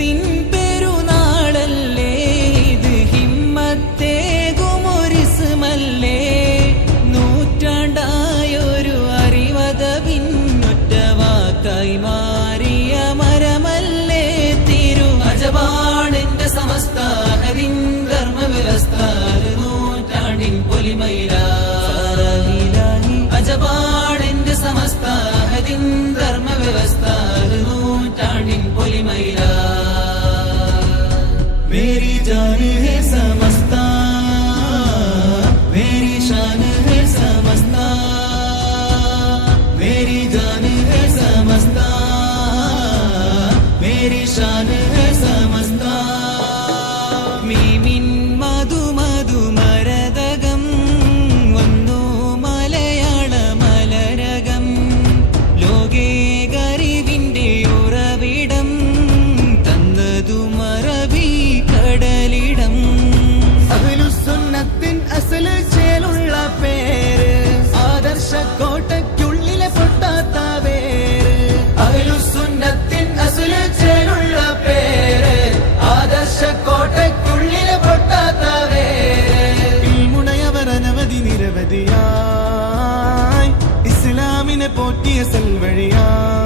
സുന്നത്തിൻ പെരുനാളല്ലേ ഇത്, ഹിമ്മത്തേകുമൊരിസ്മല്ലേ, നൂറ്റാണ്ടായൊരു അറിവതവിന്നൊറ്റ വാക്കായി മാറിയ മരമല്ലേ തിരു. അജബാണെന്റെ സമസ്ത ഹരിൻ ധർമ്മവ്യവസ്ഥ, നൂറ്റാണ്ടിൻ പൊലിമയില. അജബാണെന്റെ സമസ്ത ഹരിൻ ധർമ്മവ്യവസ്ഥ, നൂറ്റാണ്ടിൻ പൊലിമയില. മേരി ജാൻ ഹേ സമസ്ത, മേരി ഷാൻ ഹേ സമസ്ത, മേരി ജാൻ ഹേ സമസ്ത, മേരി ഷാൻ ഹേ സമസ്ത. മീമിൻ മധു മധു മരതകം വന്നു മലയാള മലരകം, ലോകേകരിവിന്റെ ഉറവിടം തന്നതു മറവി കടലിടം. അഹ്ലുസുന്നത്തിൻ അസല് ചേലുള്ള പേര്, ആദർശ കോട്ടയ്ക്കുള്ളിലെ പൊട്ടാത്ത വേര്. അഹ്ലുസുന്നത്തിൻ അസല് ചേലുള്ള പേര്, ആദർശ കോട്ടയ്ക്കുള്ളിലെ പൊട്ടാത്ത വേര്. ഇൽമുടയവർ അനവധി നിരവധിയായി ഇസ്ലാമിനെ പോറ്റിയ സൽവഴിയായി.